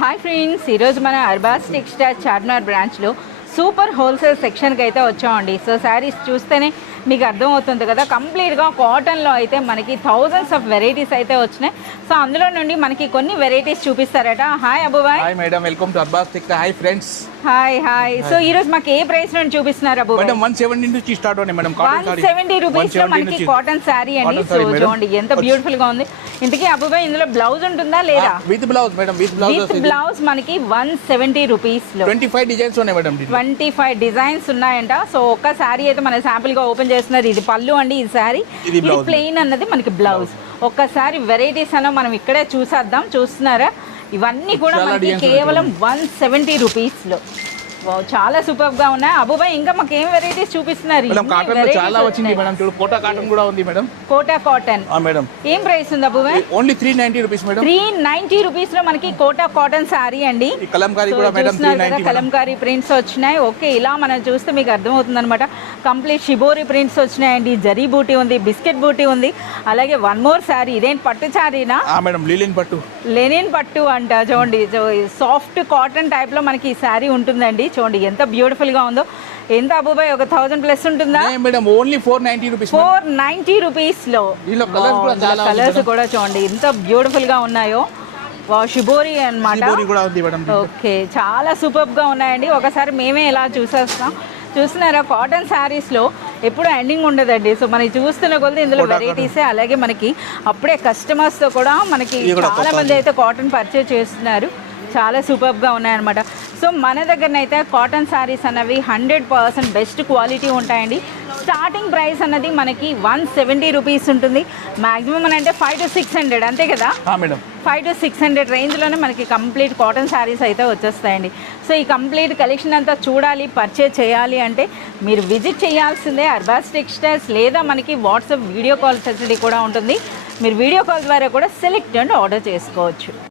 Hi friends, ఈరోజు మన Arbaz textile Charminar బ్రాంచ్లో సూపర్ హోల్సేల్ సెక్షన్కి అయితే వచ్చామండి. సో శారీస్ చూస్తేనే మీకు అర్థమవుతుంది కదా, కంప్లీట్గా కాటన్లో అయితే మనకి థౌజండ్స్ ఆఫ్ వెరైటీస్ అయితే వచ్చినాయి. సో అందులో నుండి మనకి కొన్ని వెరైటీస్ చూపిస్తారట. Hi Abubhai. Hi madam, welcome to Arbaz textile. Hi friends. Hi. So ఈ రోజు మాకు ఏ ప్రైస్ నుండి చూపిస్తున్నారు అబుబాయ్? మేడం 170 నుంచి స్టార్ట్ అవుతాయి మేడం. 170 రూపీస్ లో మనకి కాటన్ శారీ అండి. సో చూడండి ఎంత బ్యూటిఫుల్ గా ఉంది. ఇంతకీ అబుబాయ్ ఇందులో బ్లౌజ్ ఉంటుందా లేదా? With blouse madam, with blouse మనకి 170 రూపీస్ లో 25 డిజైన్స్ ఉన్నాయి మేడం. 25 డిజైన్స్ ఉన్నాయంట. సో ఒక్క శారీ అయితే మన శాంపుల్ గా ఓపెన్ చేస్తున్నారు. ఇది పళ్ళు అండి, ఈ శారీ ఇది ప్లెయిన్ అన్నది మనకి బ్లౌజ్. ఒక్కసారి వెరైటీస్ అన్న మనం ఇక్కడే చూసేద్దాం. చూస్తున్నారా, ఇవన్నీ కూడా మనకి కేవలం 170 రూపీస్ లో. చాలా సూపర్ గా ఉన్నాయి. అబుబాయ్ ఇంకా మాకు ఏం వెరైటీస్ చూపిస్తున్నారు? చాలా వచ్చింది మేడం. చూడు, కోటా కాటన్ కూడా ఉంది మేడం. కోటా కాటన్ మేడం ఏం ప్రైస్ ఉంది Abubhai? Only 390 rupees madam. 390 rupees లో మనకి కోటా కాటన్ శారీ అండి. కలంకారీ కూడా మేడం 390. కలంకారీ ప్రింట్స్ వచ్చినాయి. ఓకే, ఇలా మనం చూస్తే మీకు అర్థమవుతుంది అనమాట. కంప్లీట్ షిబోరి ప్రింట్స్ వచ్చినాయండి. జరీ బూటీ ఉంది, బిస్కెట్ బూటీ ఉంది. అలాగే వన్ మోర్ శారీ. ఇదేంటి పట్టు శారీనా మేడం? లెనిన్ పట్టు అంట. చూడండి, సాఫ్ట్ కాటన్ టైప్ లో మనకి ఈ శారీ ఉంటుందండి. చూడండి ఎంత బ్యూటిఫుల్ గా ఉందో. ఎంత అబుబాయ్, ఒక 1000 ప్లస్ ఉంటుందా? Madam only 490 rupees. 490 రూపీస్ లో కలర్స్ కూడా చూడండి ఎంత బ్యూటిఫుల్ గా ఉన్నాయో. షిబోరి అన్నమాట. ఓకే, చాలా సూపర్ గా ఉన్నాయండి. ఒకసారి మేమే ఇలా చూసేస్తాం. చూస్తున్నారా, కాటన్ శారీస్లో ఎప్పుడు ఎండింగ్ ఉండదండి. సో మనకి చూస్తున్న కొద్ది ఇందులో వెరైటీసే. అలాగే మనకి అప్పుడే కస్టమర్స్తో కూడా మనకి చాలా మంది అయితే కాటన్ పర్చేజ్ చేస్తున్నారు. చాలా సూపర్గా ఉన్నాయన్నమాట. సో మన దగ్గరనైతే కాటన్ శారీస్ అన్నవి 100% బెస్ట్ క్వాలిటీ ఉంటాయండి. స్టార్టింగ్ ప్రైస్ అన్నది మనకి 170 రూపీస్ ఉంటుంది. మ్యాక్సిమం అని అంటే 500 to 600 అంతే కదా మేడం. 500 to 600 రేంజ్లోనే మనకి కంప్లీట్ కాటన్ శారీస్ అయితే వచ్చేస్తాయండి. సో ఈ కంప్లీట్ కలెక్షన్ అంతా చూడాలి, పర్చేజ్ చేయాలి అంటే మీరు విజిట్ చేయాల్సిందే అర్బాస్ టెక్స్టైల్స్. లేదా మనకి వాట్సాప్ వీడియో కాల్ ఫెసిలిటీ కూడా ఉంటుంది. మీరు వీడియో కాల్ ద్వారా కూడా సెలెక్ట్ అండ్ ఆర్డర్ చేసుకోవచ్చు.